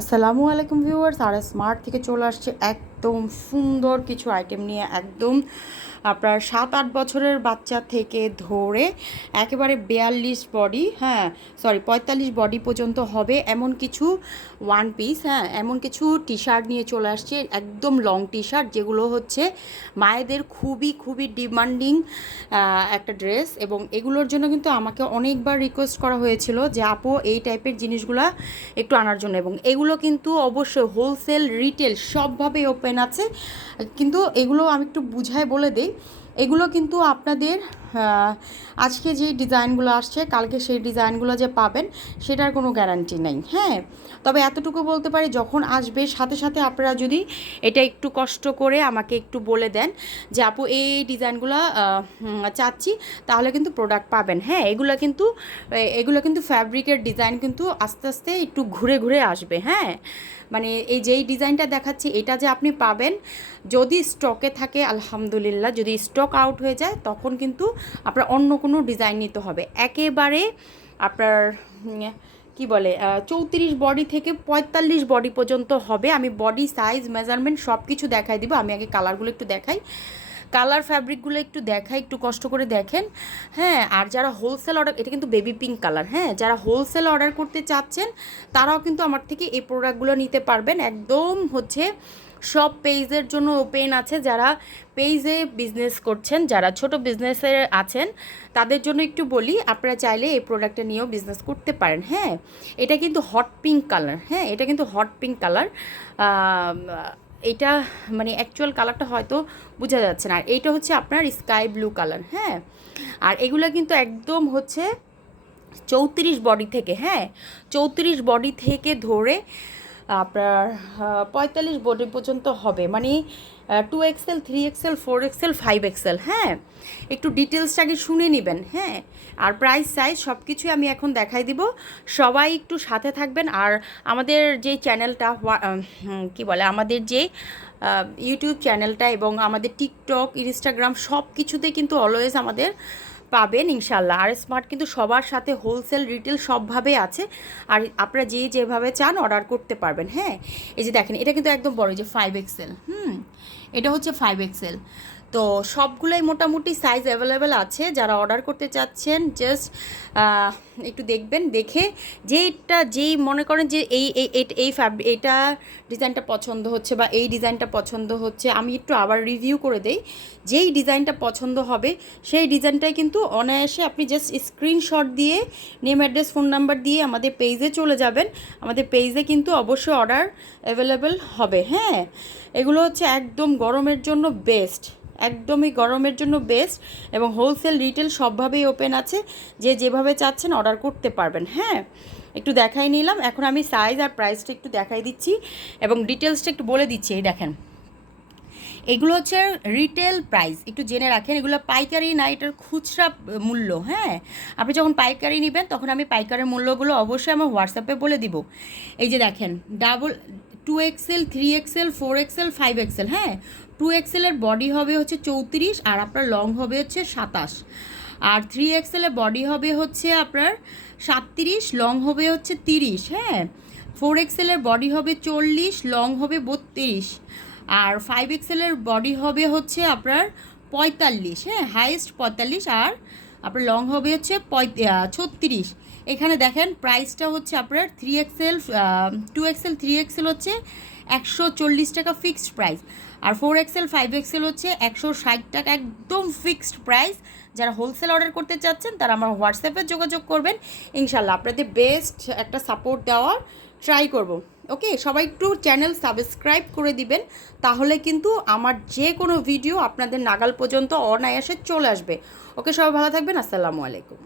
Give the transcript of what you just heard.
আসসালামু আলাইকুম ভিউয়ার্স, আর স্মার্ট থেকে চলে আসছে একদম সুন্দর কিছু আইটেম নিয়ে। একদম আপনার 7-8 বছরের বাচ্চা থেকে ধরে একেবারে 42 বডি, 45 বডি পর্যন্ত হবে এমন কিছু ওয়ান পিস, এমন কিছু টি শার্ট নিয়ে চলে আসছে। একদম লং টি শার্ট, যেগুলো হচ্ছে মায়েদের খুবই খুবই ডিমান্ডিং একটা ড্রেস। এবং এগুলোর জন্য কিন্তু আমাকে অনেকবার রিকোয়েস্ট করা হয়েছিল যে আপু এই টাইপের জিনিসগুলো একটু আনার জন্য। এবং এগুলো কিন্তু অবশ্যই হোলসেল রিটেল সবভাবে ওপেন আছে। কিন্তু এগুলো আমি একটু বুঝায় বলে দিই, এগুলো কিন্তু আপনাদের আজকে যে ডিজাইনগুলো আসছে কালকে সেই ডিজাইনগুলো যে পাবেন সেটার কোনো গ্যারান্টি নেই। তবে এতটুকু বলতে পারি, যখন আসবে সাথে সাথে আপনারা যদি এটা একটু কষ্ট করে আমাকে একটু বলে দেন যে আপু এই ডিজাইনগুলো চাচ্ছি, তাহলে কিন্তু প্রোডাক্ট পাবেন। এগুলো কিন্তু ফ্যাব্রিকের ডিজাইন কিন্তু আস্তে আস্তে একটু ঘুরে ঘুরে আসবে। মানে এই যেই ডিজাইনটা দেখাচ্ছি এটা যে আপনি পাবেন, যদি স্টকে থাকে আলহামদুলিল্লাহ, যদি স্টক আউট হয়ে যায় তখন কিন্তু আপনার অন্য কোনো ডিজাইন নিতে হবে। একেবারে আপনার কি বলে 34 বডি থেকে 45 বডি পর্যন্ত হবে। আমি বডি সাইজ মেজারমেন্ট সব কিছু দেখাই দিব। আমি আগে কালারগুলো একটু দেখাই, কালার ফ্যাব্রিকগুলো একটু দেখাই, একটু কষ্ট করে দেখেন। আর যারা হোলসেল অর্ডার, এটা কিন্তু বেবি পিঙ্ক কালার, যারা হোলসেল অর্ডার করতে চাচ্ছেন তারাও কিন্তু আমার থেকে এই প্রোডাক্টগুলো নিতে পারবেন। একদম হচ্ছে সব পেজের জন্য ওপেন আছে। যারা পেজে বিজনেস করছেন, যারা ছোট বিজনেসে আছেন, তাদের জন্য একটু বলি, আপনারা চাইলে এই প্রোডাক্টটা নিয়েও বিজনেস করতে পারেন। এটা কিন্তু হট পিঙ্ক কালার, এটা কিন্তু হট পিঙ্ক কালার। এটা মানে অ্যাকচুয়াল কালারটা হয়তো বোঝা যাচ্ছে না। আর এইটা হচ্ছে আপনার স্কাই ব্লু কালার। আর এগুলো কিন্তু একদম হচ্ছে 34 বডি থেকে, 34 বডি থেকে ধরে আপনার 45 বডি পর্যন্ত হবে। মানে 2XL, 3XL, 4XL, 5XL। একটু ডিটেলসটা আগে শুনে নেবেন। আর প্রাইস সাইজ সব কিছুই আমি এখন দেখাই দিব। সবাই একটু সাথে থাকবেন। আর আমাদের যে চ্যানেলটা কি বলে, আমাদের যে ইউটিউব চ্যানেলটা এবং আমাদের টিকটক, ইনস্টাগ্রাম সব কিছুতে কিন্তু অলওয়েজ আমাদের পাবেন ইনশাল্লাহ। আর স্মার্ট কিন্তু সবার সাথে হোলসেল রিটেল সবভাবে আছে। আর আপনারা যেভাবে চান অর্ডার করতে পারবেন। এই যে দেখেন, এটা কিন্তু একদম বড়, যে 5XL। এটা হচ্ছে 5XL। তো সবগুলোই মোটামুটি সাইজ অ্যাভেলেবেল আছে। যারা অর্ডার করতে চাচ্ছেন জাস্ট একটু দেখবেন, দেখে যেই মনে করেন যে এইটা ডিজাইনটা পছন্দ হচ্ছে বা এই ডিজাইনটা পছন্দ হচ্ছে, আমি একটু আবার রিভিউ করে দেই। যেই ডিজাইনটা পছন্দ হবে সেই ডিজাইনটাই কিন্তু অনায়াসে আপনি জাস্ট স্ক্রিনশট দিয়ে নেম, অ্যাড্রেস, ফোন নাম্বার দিয়ে আমাদের পেজে চলে যাবেন। আমাদের পেজে কিন্তু অবশ্যই অর্ডার অ্যাভেলেবেল হবে। এগুলো হচ্ছে একদম গরমের জন্য বেস্ট, একদমই গরমের জন্য বেস্ট। এবং হোলসেল রিটেল সবভাবেই ওপেন আছে। যেভাবে চাচ্ছেন অর্ডার করতে পারবেন। একটু দেখাই নিলাম। এখন আমি সাইজ আর প্রাইসটা একটু দেখাই দিচ্ছি এবং ডিটেলসটা একটু বলে দিচ্ছি। এই দেখেন, এগুলো হচ্ছে রিটেল প্রাইস, একটু জেনে রাখেন। এগুলো পাইকারি না, এটার খুচরা মূল্য। আপনি যখন পাইকারি নেবেন তখন আমি পাইকারের মূল্যগুলো অবশ্যই আমার হোয়াটসঅ্যাপে বলে দিব। এই যে দেখেন, 2XL, 3XL, 4XL, 5XL। 2XL এর বডি হবে হচ্ছে 34 আর আপনার লং হবে হচ্ছে 27। আর 3XL এর বডি হবে হচ্ছে আপনার 37, লং হবে হচ্ছে 30। 4XL এর বডি হবে 40, লং হবে 32। আর 5XL এর বডি হবে হচ্ছে আপনার 45, হাইয়েস্ট 45, আর আপনার লং হবে হচ্ছে 36। এখানে দেখেন প্রাইসটা হচ্ছে আপনার 3XL, 2XL, 3XL হচ্ছে 140 টাকা ফিক্সড প্রাইস। আর 4XL, 5XL হচ্ছে 160 টাকা একদম ফিক্সড প্রাইস। যারা হোলসেল অর্ডার করতে চাচ্ছেন তারা আমার হোয়াটসঅ্যাপে যোগাযোগ করবেন। ইনশাল্লাহ আপনাদের বেস্ট একটা সাপোর্ট দেওয়ার ট্রাই করব। ওকে, সবাই একটু চ্যানেল সাবস্ক্রাইব করে দিবেন, তাহলে কিন্তু আমার যে কোনো ভিডিও আপনাদের নাগাল পর্যন্ত অনায়াসে চলে আসবে। ওকে, সবাই ভালো থাকবেন। আসসালামু আলাইকুম।